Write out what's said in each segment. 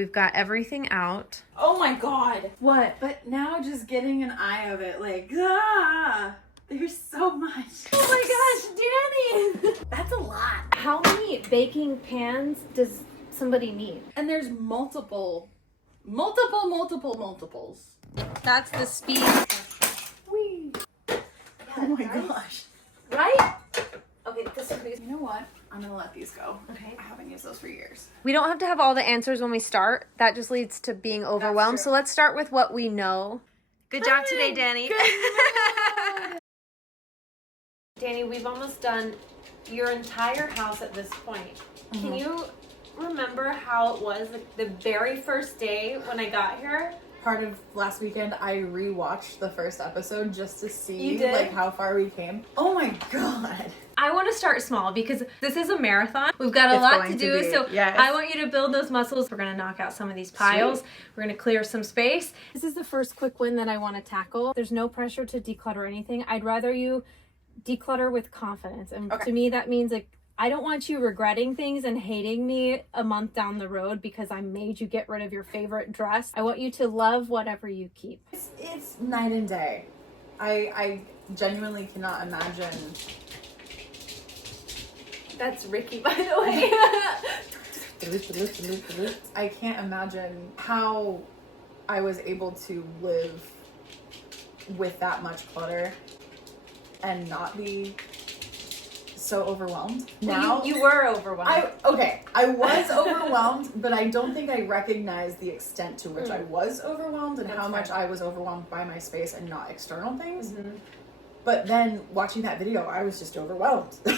We've got everything out. Oh my god. What? But now just getting an eye of it, like, there's so much. Oh my gosh, Danny! That's a lot. How many baking pans does somebody need? And there's multiples. That's the speed. Whee. Oh my gosh. Right? Okay, this is You know what? I'm gonna let these go. okay. I haven't used those for years. We don't have to have all the answers when we start. That just leads to being overwhelmed. true. So let's start with what we know. Good job today, Danny. Danny, we've almost done your entire house at this point. Can you remember how it was the very first day when I got here? Part of last weekend, I rewatched the first episode just to You see did? like how far we came. Oh my god. I want to start small because this is a marathon. We've got a It's lot going to to do. be, So yes. I want you to build those muscles. We're going to knock out some of these piles. Sweet. We're going to clear some space. This is the first quick win that I want to tackle. There's no pressure to declutter anything. I'd rather you declutter with confidence. And Okay. to me, that means like, I don't want you regretting things and hating me a month down the road because I made you get rid of your favorite dress. I want you to love whatever you keep. It's night and day. I genuinely cannot imagine. That's Ricky, by the way. I can't imagine how I was able to live with that much clutter and not be so overwhelmed. Now you were overwhelmed. I was overwhelmed, but I don't think I recognized the extent to which I was overwhelmed and how much I was overwhelmed by my space and not external things. But then watching that video, I was just overwhelmed. I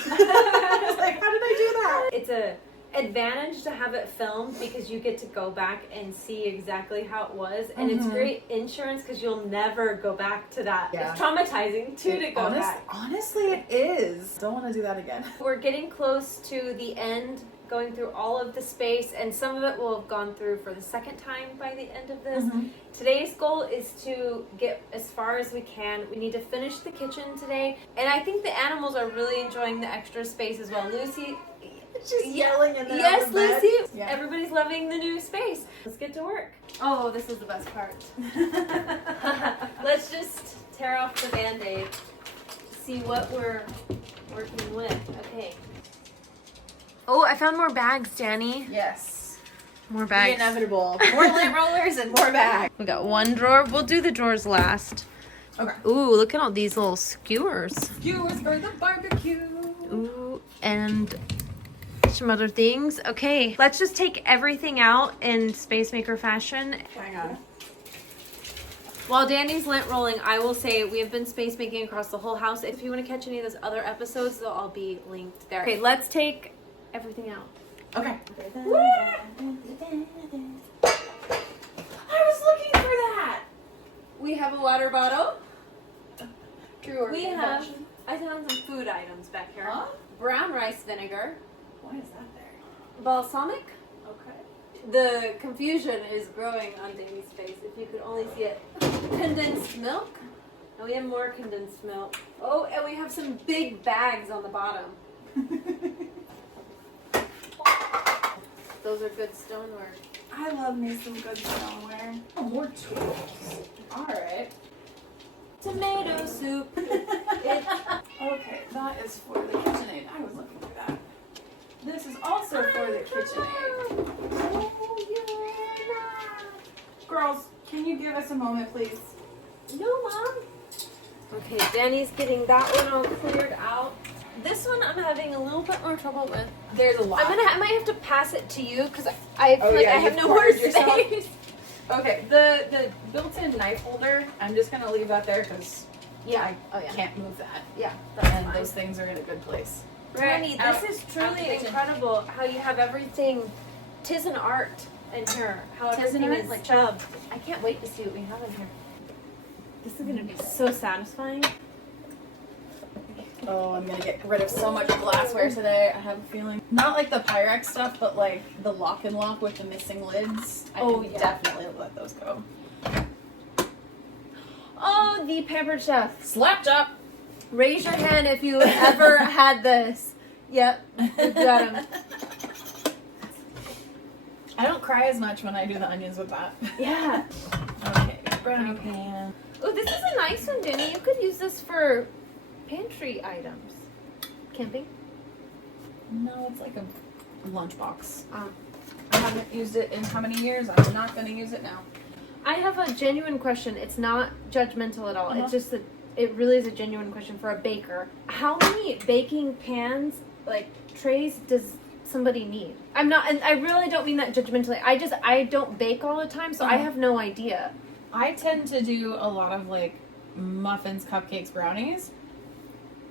was like, how did I do that? It's a advantage to have it filmed because you get to go back and see exactly how it was, and it's great insurance because you'll never go back to that. Yeah. It's traumatizing too to go back. Honestly, it is. Don't want to do that again. We're getting close to the end, going through all of the space, and some of it will have gone through for the second time by the end of this. Today's goal is to get as far as we can. We need to finish the kitchen today, and I think the animals are really enjoying the extra space as well. Lucy, She's yelling in there. yes, on the bed. Lucy. Yeah. Everybody's loving the new space. Let's get to work. Oh, this is the best part. Let's just tear off the Band-Aid. See what we're working with. Okay. Oh, I found more bags, Danny. Yes. More The bags. inevitable. More lint rollers and more bags. We got one drawer. We'll do the drawers last. Okay. Ooh, look at all these little skewers. Skewers for the barbecue. Ooh, and some other things. Okay, let's just take everything out in Space Maker fashion. Hang on. While Danny's lint rolling, I will say we have been space making across the whole house. If you want to catch any of those other episodes, they'll all be linked there. Okay, let's take everything out. Okay. I was looking for that. We have a water bottle. True. We have, I found some food items back here. Huh? Brown rice vinegar. Why is that there? Balsamic. Okay. The confusion is growing on Danny's face. If you could only see it. Condensed milk. And we have more condensed milk. Oh, and we have some big bags on the bottom. Those are good stoneware. I love me some good stoneware. Oh, more tools. All right. Tomato soup. Okay, that is for the KitchenAid. I was looking for that. This is also for the KitchenAid. Oh, yeah. Girls, can you give us a moment, please? No, Mom. Okay, Danny's getting that one all cleared out. This one I'm having a little bit more trouble with. There's a lot. I might have to pass it to you because I feel Oh, like yeah, I have you've no more cornered yourself. space. Okay, the built-in knife holder, I'm just going to leave that there because Yeah. I can't move that. Yeah. And those things are in a good place. Danny, Out- this is out truly the kitchen. incredible how you have everything. Tis an art in here. How Tis an everything art? is like chubbed. I can't wait to see what we have in here. This is gonna be so satisfying. Oh, I'm going to get rid of so much glassware today. I have a feeling. Not like the Pyrex stuff, but like the lock and lock with the missing lids. I Oh, can yeah. definitely let those go. Oh, the Pampered Chef. Slap chop. Raise your hand if you ever had this. Yep, we've got 'em. I don't cry as much when I do the onions with that. Yeah. Okay, brownie pan. Oh, this is a nice one, Jenny. You could use this for pantry items. Camping? No, it's like a lunchbox. I haven't used it in how many years? I'm not going to use it now. I have a genuine question. It's not judgmental at all. Uh-huh. It's just that it really is a genuine question for a baker. How many baking pans, like trays, does somebody need? I'm not, and I really don't mean that judgmentally. I don't bake all the time, so I have no idea. I tend to do a lot of like muffins, cupcakes, brownies.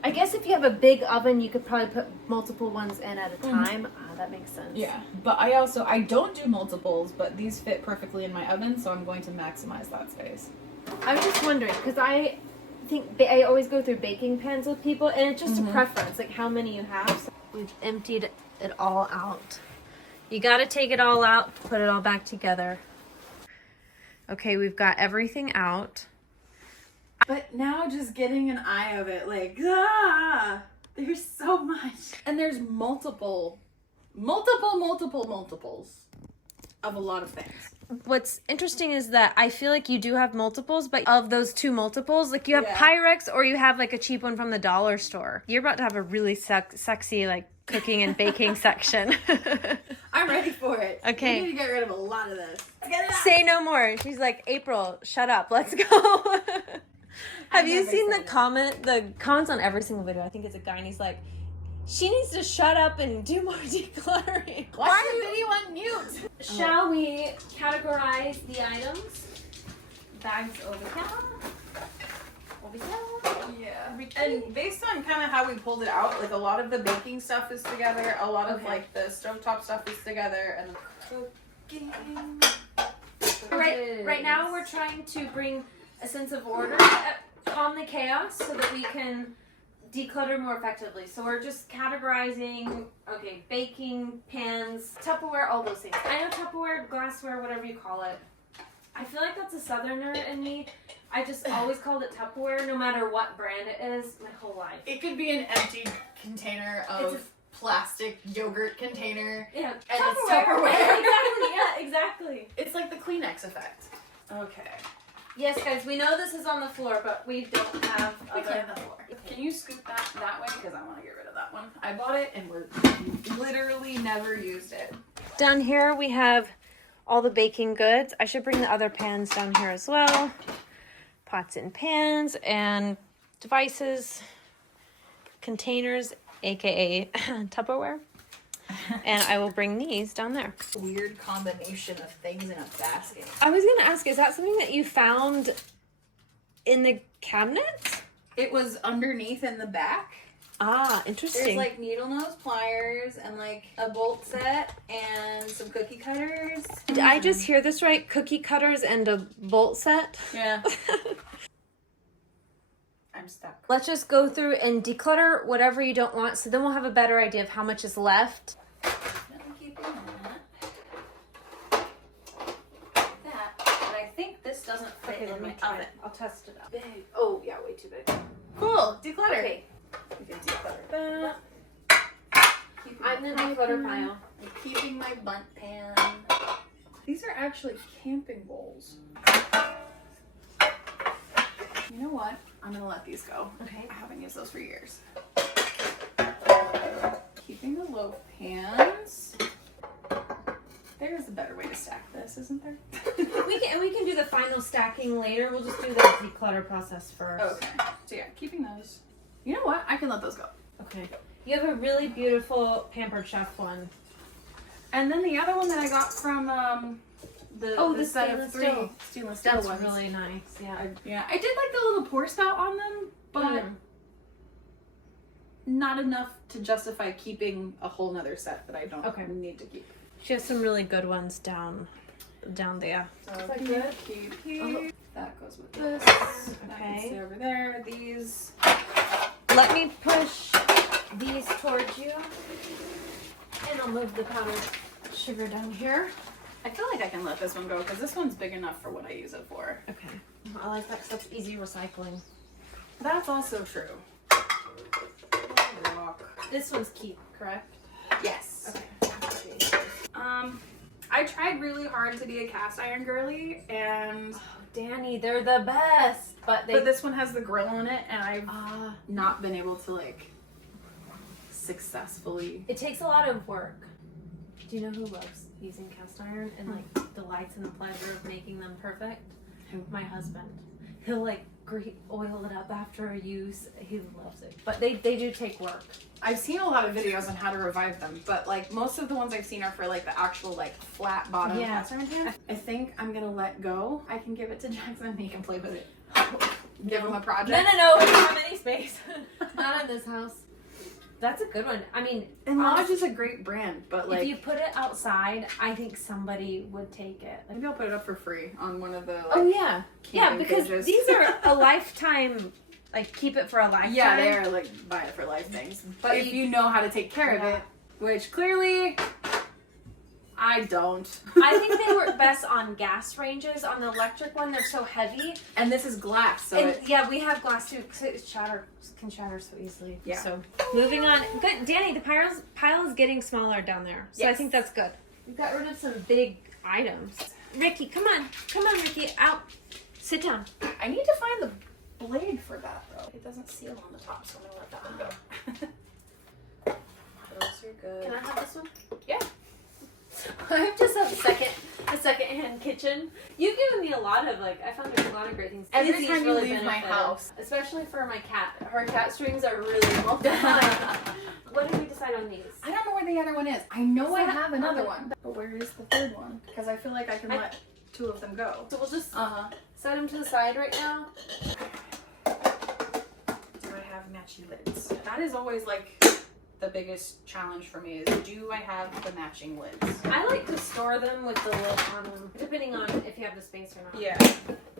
I guess if you have a big oven, you could probably put multiple ones in at a time. That makes sense. Yeah, but I don't do multiples, but these fit perfectly in my oven, so I'm going to maximize that space. I was just wondering, because I think I always go through baking pans with people, and it's just a preference, like how many you have. So we've emptied it all out. You got to take it all out, put it all back together. Okay, we've got everything out. But now just getting an eye of it, like, there's so much. And there's multiples of a lot of things. What's interesting is that I feel like you do have multiples, but of those two multiples, like you have Pyrex or you have like a cheap one from the dollar store. You're about to have a really sexy like cooking and baking section. I'm ready for it. Okay. We need to get rid of a lot of this. Say no more. She's like, April, shut up. Let's go. Have you seen the comments on every single video? I think it's a guy and he's like, she needs to shut up and do more decluttering. Why the video on mute? Shall we categorize the items? Bags over here. Over here. Yeah. And based on kind of how we pulled it out, like a lot of the baking stuff is together, a lot of like the stovetop stuff is together, and the cooking. Right now we're trying to bring a sense of order, calm the chaos so that we can declutter more effectively. So we're just categorizing, okay, baking pans, Tupperware, all those things. I know Tupperware, glassware, whatever you call it. I feel like that's a southerner in me. I just always called it Tupperware, no matter what brand it is, my whole life. It could be an empty container of plastic yogurt container. Yeah, and Tupperware. it's Tupperware. Exactly, yeah, exactly. It's like the Kleenex effect. Okay. Yes, guys, we know this is on the floor, but we don't have We other... clean the floor. Can you scoop that way? Because I want to get rid of that one. I bought it and we're literally never used it. Down here we have all the baking goods. I should bring the other pans down here as well. Pots and pans and devices, containers, aka Tupperware. And I will bring these down there. Weird combination of things in a basket. I was going to ask, is that something that you found in the cabinet? It was underneath in the back. Ah, interesting. There's like needle nose pliers and like a bolt set and some cookie cutters. Did I just hear this right? Cookie cutters and a bolt set? Yeah. I'm stuck. Let's just go through and declutter whatever you don't want, so then we'll have a better idea of how much is left. Definitely keeping that. But I think this doesn't fit in my oven. I'll test it out. Big. Oh, yeah, way too big. Cool. Declutter. Okay. We can declutter I'm Keeping the my declutter pan. pile. I'm keeping my bunt pan. These are actually camping bowls. You know what? I'm gonna let these go. Okay. I haven't used those for years. Keeping the loaf pans. There's a better way to stack this, isn't there? We can do the final stacking later. We'll just do the declutter process first. Okay. So yeah, keeping those. You know what? I can let those go. Okay. You have a really beautiful Pampered Chef one. And then the other one that I got from the set of stainless three steel. stainless steel That's ones. really nice. Yeah. I did like the little pour spout on them, but not enough to justify keeping a whole nother set that I don't need to keep. She has some really good ones down there. So Is that keep, good? keep. That goes with this. That can stay over there. These. Let me push these towards you. And I'll move the powdered sugar down here. I feel like I can let this one go because this one's big enough for what I use it for. Okay. I like that because that's easy recycling. That's also true. Rock. This one's keep, correct? Yes. Okay. I tried really hard to be a cast iron girly, and Danny, they're the best. But this one has the grill on it, and I've not been able to like successfully. It takes a lot of work. Do you know who loves using cast iron and like delights in the pleasure of making them perfect? My husband. He'll like oil it up after a use. He loves it. But they do take work. I've seen a lot of videos on how to revive them, but like most of the ones I've seen are for like the actual like flat bottom cast iron pan. I think I'm gonna let go. I can give it to Jackson and he can play with it. Give him a project. No. We don't have any space. Not in this house. That's a good one. I mean, Lodge is a great brand, but like if you put it outside, I think somebody would take it. Maybe I'll put it up for free on one of the because pages. These are a lifetime. Like keep it for a lifetime. Yeah, they are like buy it for life things. But if you know how to take care of it, which clearly I don't. I think they work best on gas ranges. On the electric one, they're so heavy. And this is glass, so we have glass too. Cause it can shatter so easily. Yeah. So moving on. Good, Danny. The pile is getting smaller down there, so I think that's good. We've got rid of some big items. Ricky, come on, Ricky, out. Sit down. I need to find the blade for that though. It doesn't seal on the top, so I'm gonna let that one go. Those are good. Can I have this one? Yeah. I'm just a second-hand kitchen. You've given me a lot of I found there's a lot of great things. Every Izzy's time you really leave my benefited, house. especially for my cat. Her cat strings are really multiplying. What did we decide on these? I don't know where the other one is. I know I have another okay. one. But where is the third one? Because I feel like I can let two of them go. So we'll just set them to the side right now. Do I have matching lids? That is always like the biggest challenge for me is do I have the matching lids? I like to store them with the lid on them, depending on if you have the space or not. Yeah.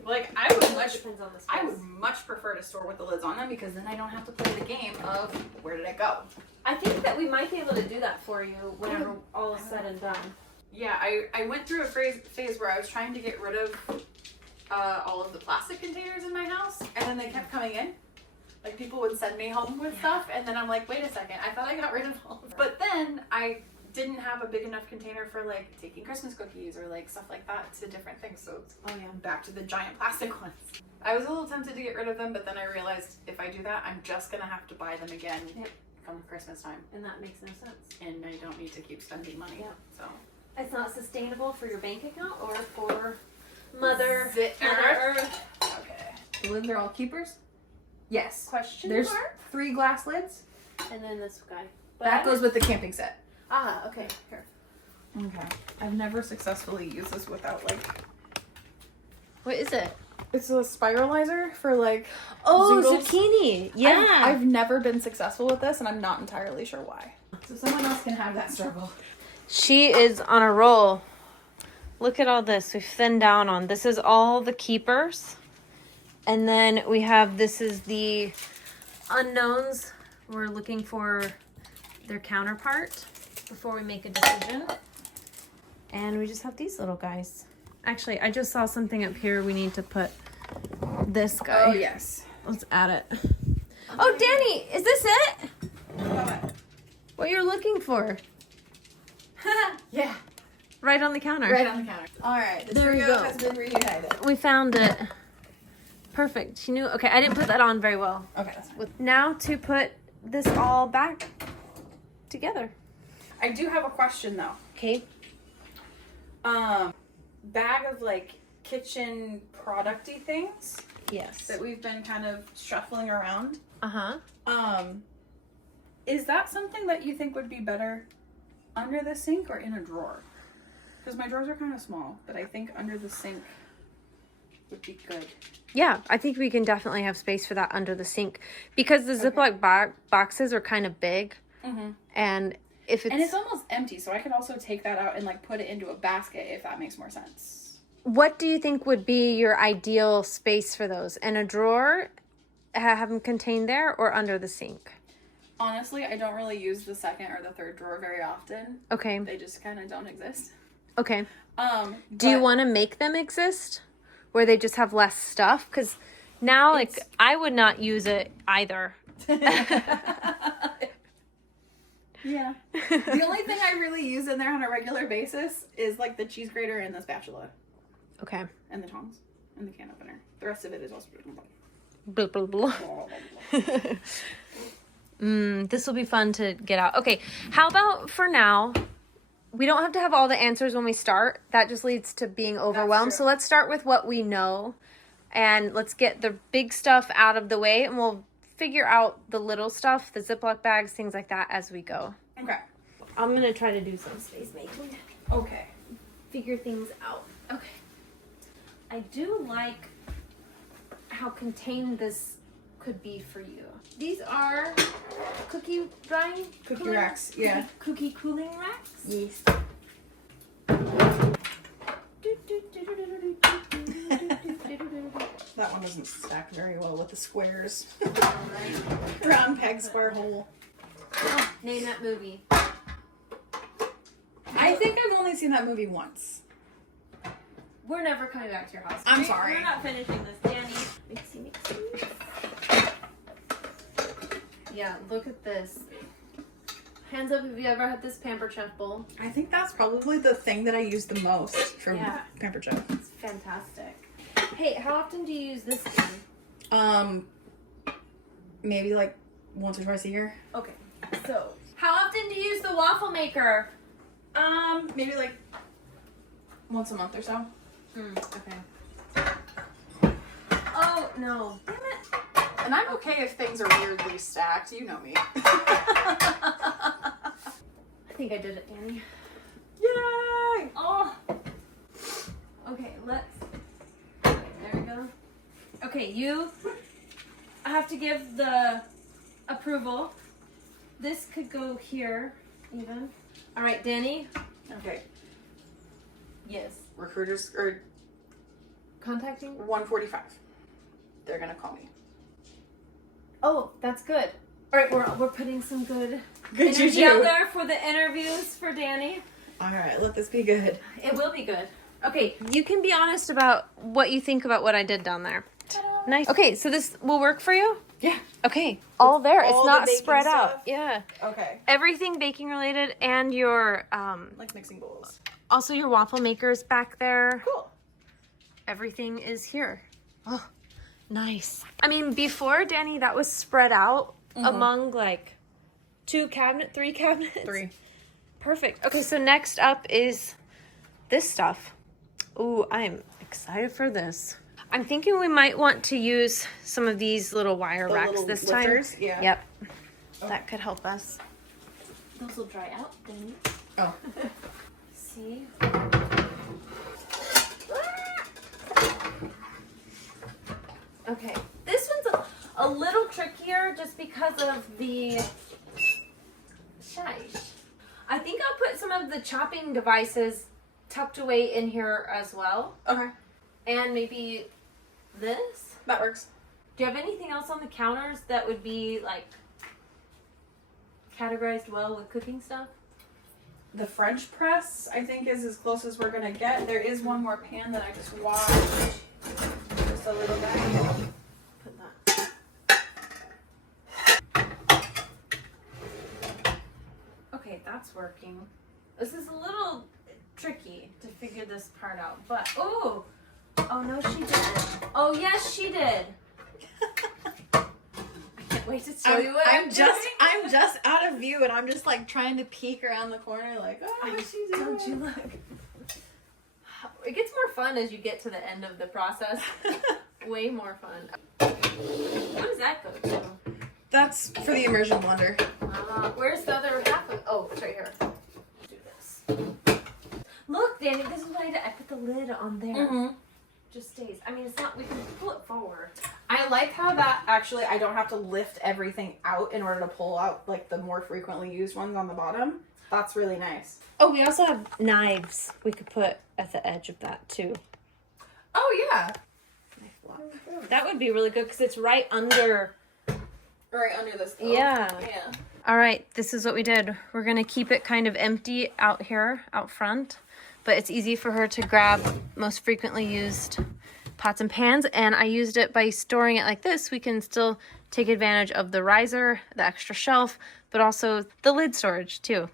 Like I would Depends on the space. I would much prefer to store with the lids on them because then I don't have to play the game of where did it go. I think that we might be able to do that for you whenever all is said and done. Yeah, I went through a phase where I was trying to get rid of all of the plastic containers in my house, and then they kept coming in. Like people would send me home with stuff, and then I'm like, wait a second, I thought I got rid of all of them. But then I didn't have a big enough container for like taking Christmas cookies or like stuff like that to different things. So back to the giant plastic ones. I was a little tempted to get rid of them, but then I realized if I do that, I'm just gonna have to buy them again come Christmas time. And that makes no sense. And I don't need to keep spending money. Yeah. So it's not sustainable for your bank account or for Mother Earth. Earth. Okay. The lids are all keepers? Yes. Question There's mark? 3 glass lids. And then this guy. That goes with the camping set. Ah, okay. Here. Okay. I've never successfully used this without like. What is it? It's a spiralizer for like. Oh, zoodles. zucchini. Yeah. I've never been successful with this, and I'm not entirely sure why. So someone else can have that struggle. She is on a roll. Look at all this. We've thinned down on. This is all the keepers. And then we have, this is the unknowns. We're looking for their counterpart before we make a decision. And we just have these little guys. Actually, I just saw something up here. We need to put this guy. Oh, yes. Let's add it. Oh, Danny, is this it? What you're looking for? Yeah. Right on the counter. Right on the counter. All right. The There we trio go. has been reunited. We found it. Perfect. She knew. Okay, I didn't put that on very well. Okay, that's fine. Now to put this all back together. I do have a question though. Okay. Bag of like kitchen producty things Yes. that we've been kind of shuffling around. Uh-huh. Is that something that you think would be better under the sink or in a drawer? Because my drawers are kind of small, but I think under the sink would be good. Yeah, I think we can definitely have space for that under the sink because the Ziploc boxes are kind of big. Mm-hmm. And if it's... And it's almost empty, so I could also take that out and like put it into a basket if that makes more sense. What do you think would be your ideal space for those? In a drawer, have them contained there, or under the sink? Honestly, I don't really use the second or the third drawer very often. Okay. They just kind of don't exist. Okay. Do you want to make them exist? Where they just have less stuff? Because now, like, I would not use it either. Yeah. The only thing I really use in there on a regular basis is like the cheese grater and the spatula. Okay. And the tongs and the can opener. The rest of it is also. Blah, blah, blah. This will be fun to get out. Okay, how about for now, we don't have to have all the answers when we start. That just leads to being overwhelmed. So let's start with what we know. And let's get the big stuff out of the way. And we'll figure out the little stuff, the Ziploc bags, things like that as we go. Okay. I'm going to try to do some space making. Okay. Figure things out. Okay. I do like how contained this could be for you. These are cookie racks, yeah. Cookie cooling racks? Yes. That one doesn't stack very well with the squares. Round peg, square hole. Oh, name that movie. I think I've only seen that movie once. We're never coming back to your house. I'm sorry. We're not finishing this, Danny. Mixy. Yeah, look at this. Hands up if you ever had this Pamper Chef bowl. I think that's probably the thing that I use the most from Pamper Chef. It's fantastic. Hey, how often do you use this thing? Maybe like once or twice a year. Okay, so how often do you use the waffle maker? Maybe like once a month or so. Okay. Oh, no. Damn it. And I'm okay if things are weirdly stacked. You know me. I think I did it, Danny. Yay! Oh. Okay, let's. Okay, there we go. Okay, you have to give the approval. This could go here, even. All right, Danny. Okay. Yes. Recruiters or Contacting? 1:45. They're gonna call me. Oh, that's good. All right, we're putting some good Juju energy out there for the interviews for Danny. All right, let this be good. It will be good. Okay, you can be honest about what you think about what I did down there. Ta-da. Nice. Okay, so this will work for you? Yeah. Okay, all there. all It's the not baking spread stuff? out. Yeah. Okay. Everything baking related and your Like mixing bowls. also your waffle makers back there. Cool. Everything is here. Oh, nice. I mean, before, Danny, that was spread out among like 3 cabinets. 3. Perfect. Okay, so next up is this stuff. Ooh, I'm excited for this. I'm thinking we might want to use some of these little wire The racks little this lifters? time. Yeah. Yep. That could help us. Those will dry out, Danny. Oh. See? Okay, this one's a little trickier just because of the shish. I think I'll put some of the chopping devices tucked away in here as well. Okay. And maybe this? That works. Do you have anything else on the counters that would be like categorized well with cooking stuff? The French press, I think, is as close as we're gonna get. There is one more pan that I just washed. Just a little bit. Put that. Okay, that's working. This is a little tricky to figure this part out, but oh no, she didn't. Oh yes, she did. I can't wait to show you what I'm doing. I'm just out of view, and I'm just like trying to peek around the corner, like, oh, what's she doing? Don't you look? It gets more fun as you get to the end of the process. Way more fun. What does that go to? That's for the immersion blender. Where's the other half of? Oh, it's right here. Do this. Look, Danny, this is what I did. I put the lid on there. Mm-hmm. Just stays. I mean, it's not. We can pull it forward. I like how that actually, I don't have to lift everything out in order to pull out like the more frequently used ones on the bottom. That's really nice. Oh, we also have knives we could put at the edge of that too. Oh yeah. Knife block. That would be really good because it's right under. Right under the stove. Yeah. Yeah. All right, this is what we did. We're gonna keep it kind of empty out here, out front, but it's easy for her to grab most frequently used pots and pans, and I used it by storing it like this. We can still take advantage of the riser, the extra shelf, but also the lid storage too.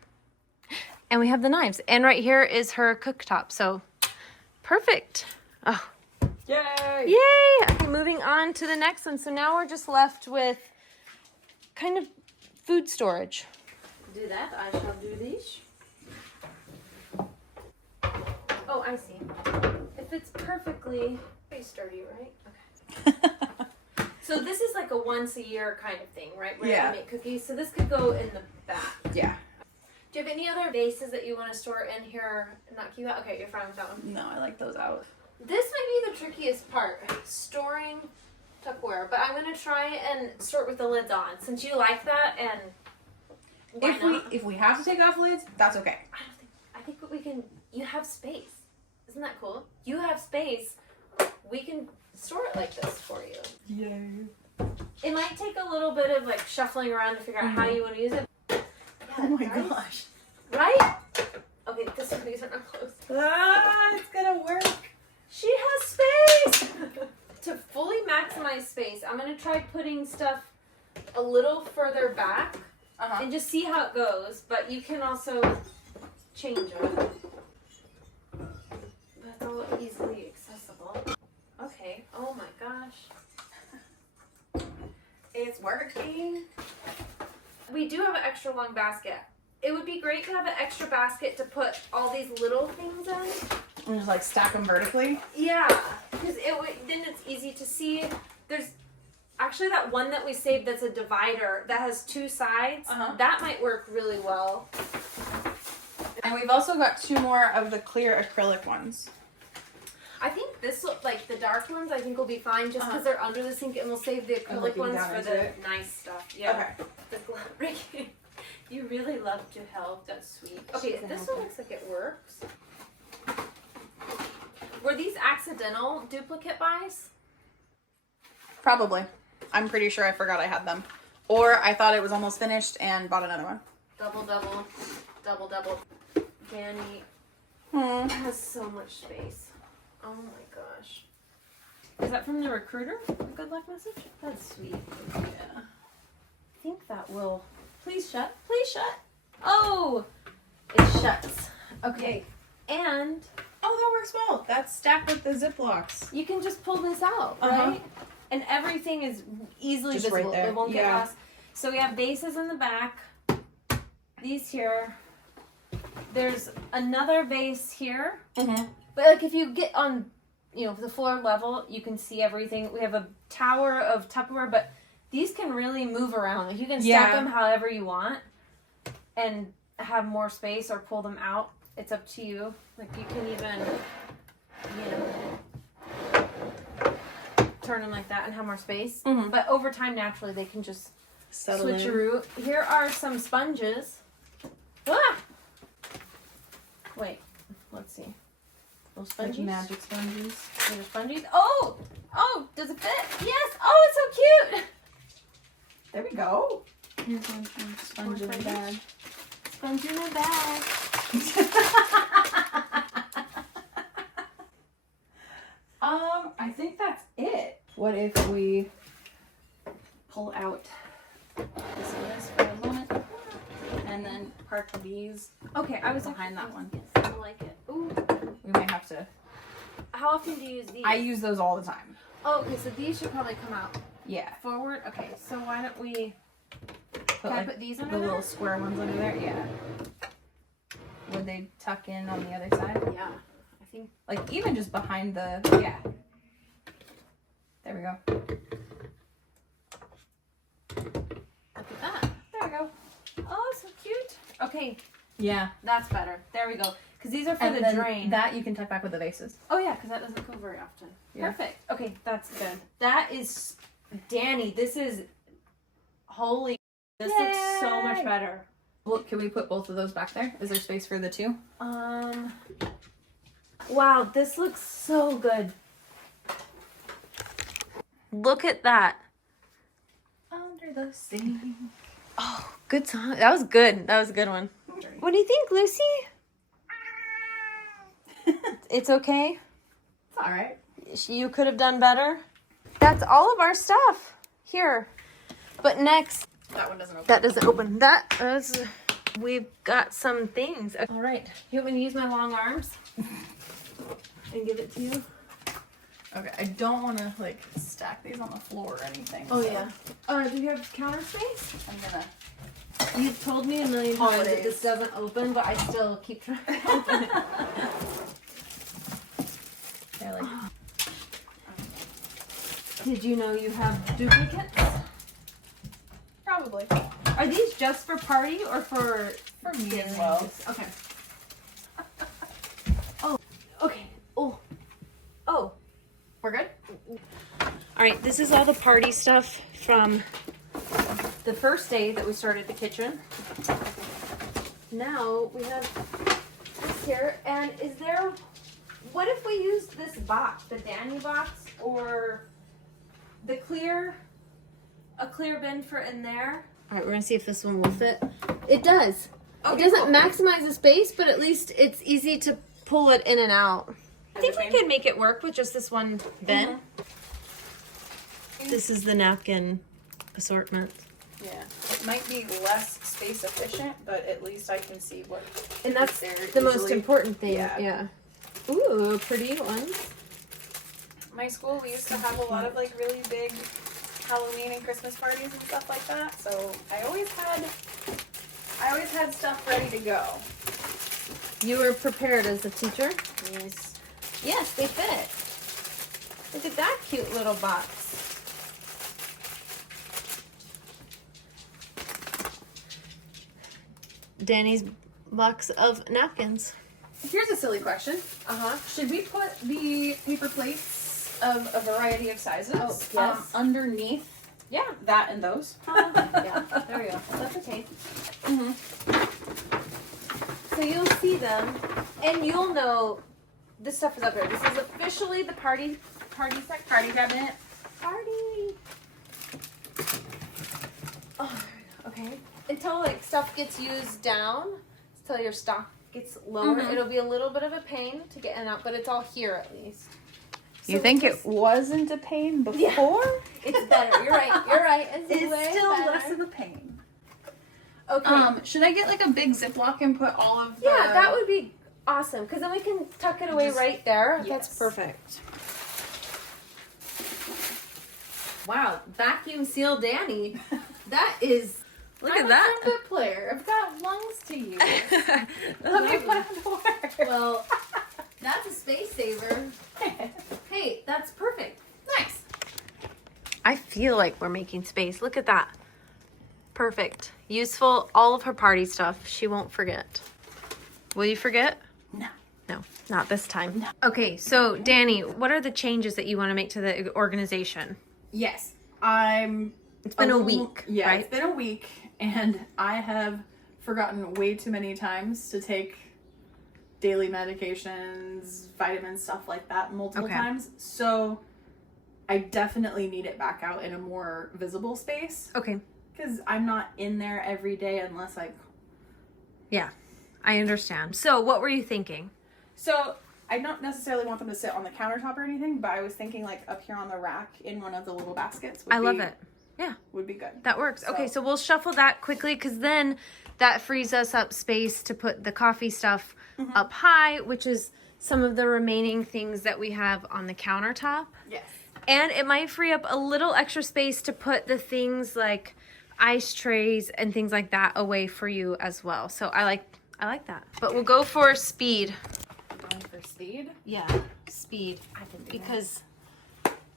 And we have the knives. And right here is her cooktop. So perfect. Oh, Yay! yay! Okay, moving on to the next one. So now we're just left with kind of food storage. Do that. I shall do this. Oh, I see. It fits perfectly. Pretty sturdy, right? Okay. So this is like a once a year kind of thing, right? Where Yeah. you make cookies. So this could go in the back. Yeah. Do you have any other vases that you want to store in here and not keep out? Okay, you're fine with that one. No, I like those out. This might be the trickiest part, storing Tupperware. But I'm going to try and store it with the lids on, since you like that, and why not? If we have to take off lids, that's okay. I think we can, you have space. Isn't that cool? You have space. We can store it like this for you. Yay. It might take a little bit of like shuffling around to figure out how you want to use it. Yeah, Oh my right? gosh. Right? Okay, these are not close. Ah, it's gonna work. She has space! To fully maximize space, I'm going to try putting stuff a little further back and just see how it goes. But you can also change it. That's all easily accessible. Okay. Oh my gosh. It's working. We do have an extra long basket. It would be great to have an extra basket to put all these little things in. And just like stack them vertically. Yeah, because then it's easy to see. There's actually that one that we saved that's a divider that has two sides. That might work really well. And we've also got 2 more of the clear acrylic ones. I think this like the dark ones I think will be fine just because they're under the sink, and we'll save the acrylic looking ones down for into the it. nice stuff. Yeah. Okay. Ricky, you really love to help. That's sweet. Okay, this one looks like it works. Were these accidental duplicate buys? Probably. I'm pretty sure I forgot I had them. Or I thought it was almost finished and bought another one. Double, double, double, double. Danny has so much space. Oh my gosh. Is that from the recruiter? A good luck message? That's sweet. Yeah. I think that will. Please shut. Please shut. Oh! It shuts. Okay. And Oh, that works well. That's stacked with the Ziplocs. you can just pull this out, right? And everything is easily Just right visible. there. It won't get Yeah. lost. So we have bases in the back. These here. There's another vase here. But like if you get on, the floor level, you can see everything. We have a tower of Tupperware, but these can really move around. Like you can stack them however you want and have more space or pull them out. It's up to you. Like you can even, turn them like that and have more space. But over time, naturally, they can just switcheroo. Here are some sponges. Ah! Wait, let's see. Those sponges? Like magic sponges. These are sponges. Oh! Oh, does it fit? Yes! Oh, it's so cute! There we go. Here's one sponge in the bag. Sponge in the bag. I think that's it. What if we pull out this for a moment and then park these Okay, I was behind that one? Yes, I like it. Ooh. We might have to. How often do you use these? I use those all the time. Oh, okay, so these should probably come out Yeah. forward. Okay, so why don't we... Can I put these under the there? little square ones under there? Yeah. Would they tuck in on the other side? Yeah, I think... Like even just behind the, yeah. There we go. Look at that. There we go. Oh, so cute. Okay, Yeah. that's better. There we go. Because these are for And the then drain. that you can tuck back with the vases. Oh, yeah, because that doesn't go very often. Yeah. Perfect. Okay, that's good. That is... Danny, this is... Holy... This looks so much Yay! better. Well, can we put both of those back there? Is there space for the 2? Wow, this looks so good. Look at that. Under the sea. Oh, good song. That was good. That was a good one. What do you think, Lucy? It's okay? It's all right. You could have done better. That's all of our stuff here. But next, That one doesn't open. That doesn't open. That is, we've got some things. All right. You want me to use my long arms and give it to you? Okay, I don't want to like stack these on the floor or anything. Oh so yeah. Do you have counter space? I'm gonna. You've told me a million times that Holidays. this doesn't open, but I still keep trying to open it. Yeah, like. Did you know you have duplicates? Probably. Are these just for party or for me as well. use? Okay. Oh. Okay. Oh. Oh. We're good? All right, this is all the party stuff from the first day that we started the kitchen. Now we have this here, and is there, what if we used this box, the Danny box, or a clear bin for in there? All right, we're gonna see if this one will fit. It does. Okay, it doesn't cool. maximize the space, but at least it's easy to pull it in and out. I think we could make it work with just this one bin. This is the napkin assortment. Yeah. It might be less space efficient, but at least I can see what. And that's there the most easily. important thing. Yeah. Yeah. Ooh, pretty ones. My school, we used to have a lot of like really big Halloween and Christmas parties and stuff like that. So I always had stuff ready to go. You were prepared as a teacher? Yes. Yes, they fit. Look at that cute little box. Danny's box of napkins. Here's a silly question. Uh-huh. Should we put the paper plates of a variety of sizes yes. underneath Yeah. that and those? Yeah, there we go. That's okay. Mm-hmm. So you'll see them, and you'll know this stuff is up there. This is officially the party section. Party cabinet. Party. Oh, okay. Until like stuff gets used down, until your stock gets lower, Mhm. it'll be a little bit of a pain to get in and out, but it's all here at least. You So think this- it wasn't a pain before? Yeah. It's better. You're right. You're right. It's way still better. less of a pain. Okay. Should I get like a big Ziploc and put all of the... Yeah, that would be awesome because then we can tuck it away Just- right there. yes. That's perfect. Wow, vacuum seal Danny. That is. Look I'm at that. a trumpet player. I've got lungs to use. Let me put it to work. Well, that's a space saver. Hey, that's perfect. Nice. I feel like we're making space. Look at that. Perfect. Useful. All of her party stuff. She won't forget. Will you forget? No. No, not this time. No. Okay, so Danny, what are the changes that you want to make to the organization? Yes. It's been a week, Yeah, right? it's been a week, and I have forgotten way too many times to take daily medications, vitamins, stuff like that multiple times. So I definitely need it back out in a more visible space. Okay. Because I'm not in there every day unless Yeah, I understand. So what were you thinking? So I don't necessarily want them to sit on the countertop or anything, but I was thinking like up here on the rack in one of the little baskets. I love it. Yeah. Would be good. That works. Okay, so we'll shuffle that quickly because then that frees us up space to put the coffee stuff up high, which is some of the remaining things that we have on the countertop. Yes. And it might free up a little extra space to put the things like ice trays and things like that away for you as well. So I like that. But we'll go for speed. Going for speed. Yeah, speed. I can do Because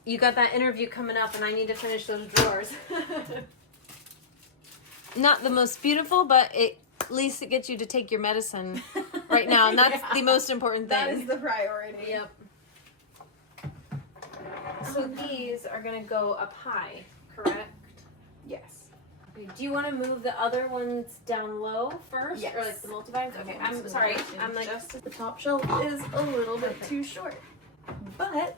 you got that interview coming up and I need to finish those drawers. Not the most beautiful, but at least it gets you to take your medicine right now. And that's the most important thing. That is the priority. Yep. So these are going to go up high, correct? Yes. Do you want to move the other ones down low first? Yes. Or like the multivitamins? Okay, I'm sorry. I'm like, just the top shelf is a little bit too short, but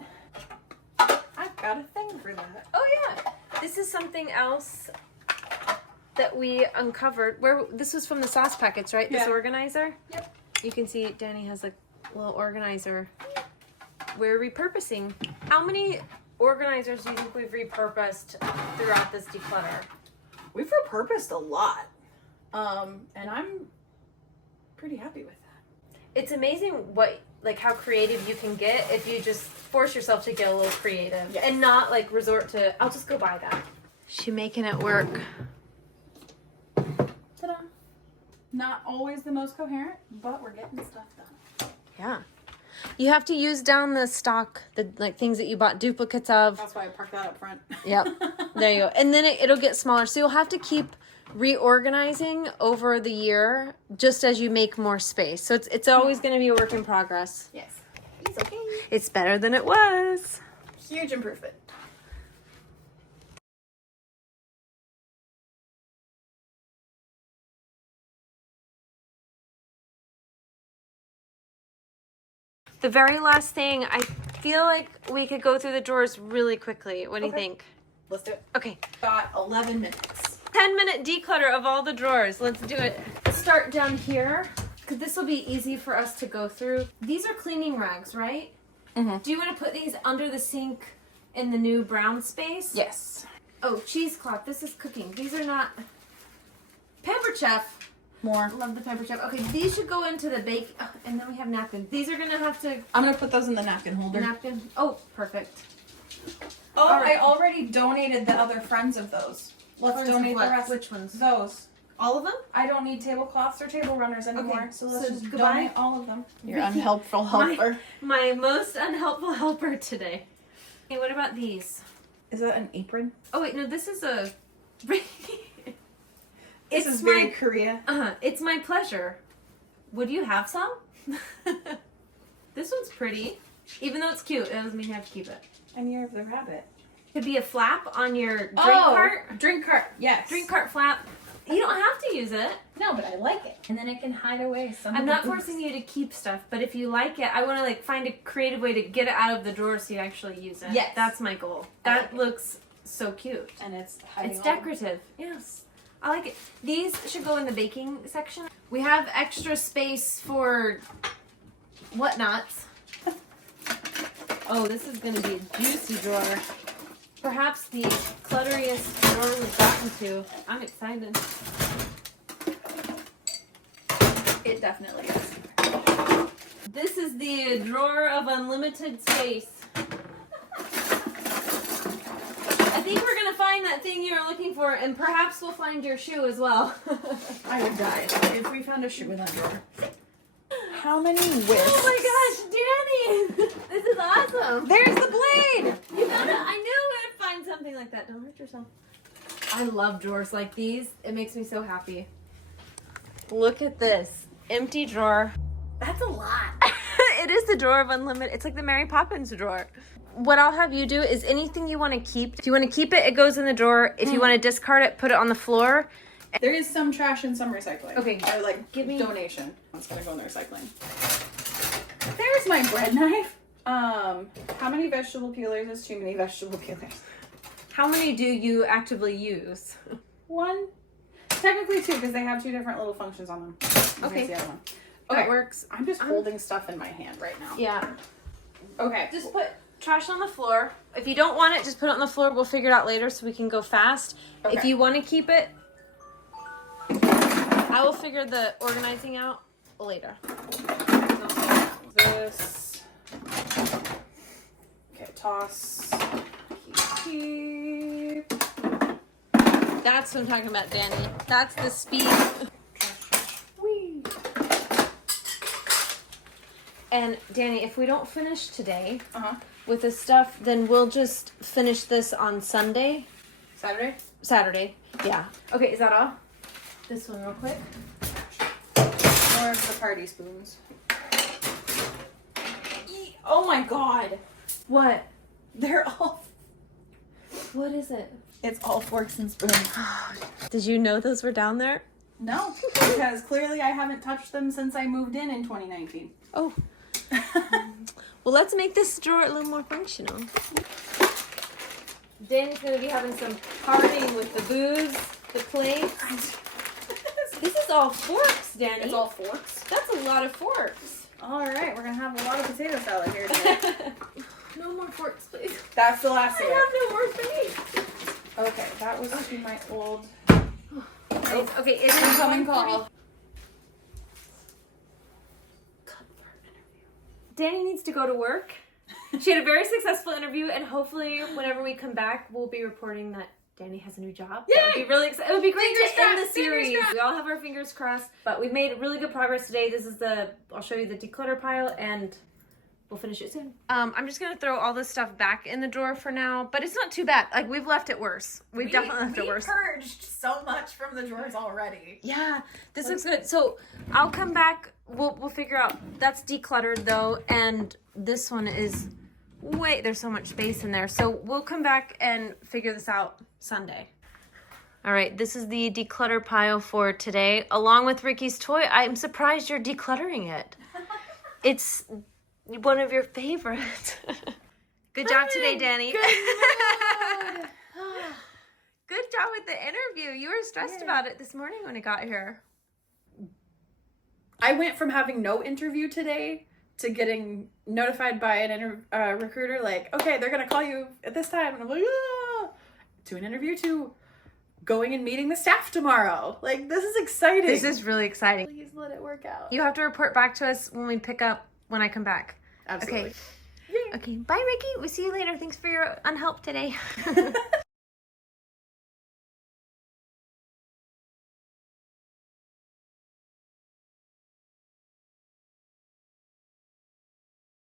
I've got a thing for that. oh yeah. This is something else that we uncovered. Where this was from the sauce packets, right? This Yeah. organizer? Yep. You can see Danny has a little organizer. We're repurposing. How many organizers do you think we've repurposed throughout this declutter? we've repurposed a lot. And I'm pretty happy with that. It's amazing how creative you can get if you just force yourself to get a little creative. Yes. And not like resort to, I'll just go buy that. She making it work. Ta-da. Not always the most coherent, but we're getting stuff done. Yeah. You have to use down the stock, the things that you bought duplicates of. That's why I parked that up front. Yep. There you go. And then it'll get smaller. So you'll have to keep reorganizing over the year just as you make more space. So it's always going to be a work in progress. Yes. It's okay. It's better than it was. Huge improvement. The very last thing, I feel like we could go through the drawers really quickly. What do you think? Let's do it. Okay. Got 11 minutes. 10-minute declutter of all the drawers. Let's do it. Let's start down here, because this will be easy for us to go through. These are cleaning rags, right? Mm-hmm. Do you want to put these under the sink in the new brown space? Yes. Oh, cheesecloth. This is cooking. These are not... Pampered Chef. More. Love the Pampered Chef. Okay, these should go into the bake... Oh, and then we have napkins. These are going to have to... I'm going to put those in the napkin holder. Napkin. Oh, perfect. Oh, All right. I already donated the other friends of those. Let's Friends of donate the what? rest. Which ones? Those. All of them? I don't need tablecloths or table runners anymore, Okay, so let's so just goodbye? donate all of them. You're Vicky, unhelpful helper. My most unhelpful helper today. Hey, what about these? Is that an apron? Oh wait, no, this is a... This is very Korea. It's my pleasure. Would you have some? This one's pretty. Even though it's cute, it doesn't mean you have to keep it. I'm year of the rabbit. Could be a flap on your drink cart. Drink cart, yes. Drink cart flap. You don't have to use it. No, but I like it. And then it can hide away some I'm of not the forcing you to keep stuff, but if you like it, I want to find a creative way to get it out of the drawer so you actually use it. Yes. That's my goal. I That like it. looks so cute. And it's hiding It's all- decorative. Yes. I like it. These should go in the baking section. We have extra space for whatnots. Oh, this is going to be a juicy drawer. Perhaps the clutteriest drawer we've gotten to. I'm excited. It definitely is. This is the drawer of unlimited space. I think we're going to find that thing you were looking for, and perhaps we'll find your shoe as well. I would die if we found a shoe in that drawer. How many whisks? Oh my gosh, Danny! This is awesome. There's the blade! You gotta, I knew I'd find something like that. Don't hurt yourself. I love drawers like these. It makes me so happy. Look at this. Empty drawer. That's a lot. It is the drawer of unlimited. It's like the Mary Poppins drawer. What I'll have you do is anything you want to keep. If you want to keep it, it goes in the drawer. If you want to discard it, put it on the floor. There is some trash and some recycling. Okay, Or give me- donation. It's gonna go in the recycling. There's my bread knife. How many vegetable peelers is too many vegetable peelers? How many do you actively use? One. Technically two, because they have two different little functions on them. Okay. The other one. That Okay. works. I'm just holding stuff in my hand right now. Yeah. Okay. Just put trash on the floor. If you don't want it, just put it on the floor. We'll figure it out later so we can go fast. Okay. If you want to keep it, I will figure the organizing out later. This. Okay, toss. Keep. That's what I'm talking about, Danny. That's the speed. Whee. And Danny, if we don't finish today Uh-huh. with this stuff, then we'll just finish this on Sunday. Saturday. Yeah. Okay, is that all? This one real quick. More of the party spoons. Oh my god. What? They're all... What is it? It's all forks and spoons. Did you know those were down there? No, because clearly I haven't touched them since I moved in 2019. Oh. Well, let's make this drawer a little more functional. Danny's going to be having some partying with the booze, the plates. This is all forks, Danny. It's all forks? That's a lot of forks. Alright, we're gonna have a lot of potato salad here today. No more forks, please. That's the last of I it. have no more space. Okay, that was to my old Nice. Okay, it's Incoming call. Danny needs to go to work. She had a very successful interview, and hopefully, whenever we come back, we'll be reporting that Danny has a new job. Yay! That would be really exciting. It would be great Fingers to end crossed, the series. fingers crossed. We all have our fingers crossed, but we've made really good progress today. This is I'll show you the declutter pile, and we'll finish it soon. I'm just gonna throw all this stuff back in the drawer for now, but it's not too bad. Like, we've left it worse. We've definitely left it worse. We purged so much from the drawers already. Yeah, this looks good. So I'll come back. We'll figure out. That's decluttered though, and this one is there's so much space in there. So we'll come back and figure this out Sunday. All right, this is the declutter pile for today, along with Ricky's toy. I'm surprised you're decluttering it. It's one of your favorites. Good job today, Danny. Good job with the interview. You were stressed about it this morning when I got here. I went from having no interview today to getting notified by an recruiter, like, okay, they're going to call you at this time. And I'm like, to an interview to going and meeting the staff tomorrow. Like, this is exciting. This is really exciting. Please let it work out. You have to report back to us when we pick up, when I come back. Absolutely. Okay. Okay. Bye, Ricky. We'll see you later. Thanks for your unhelp today.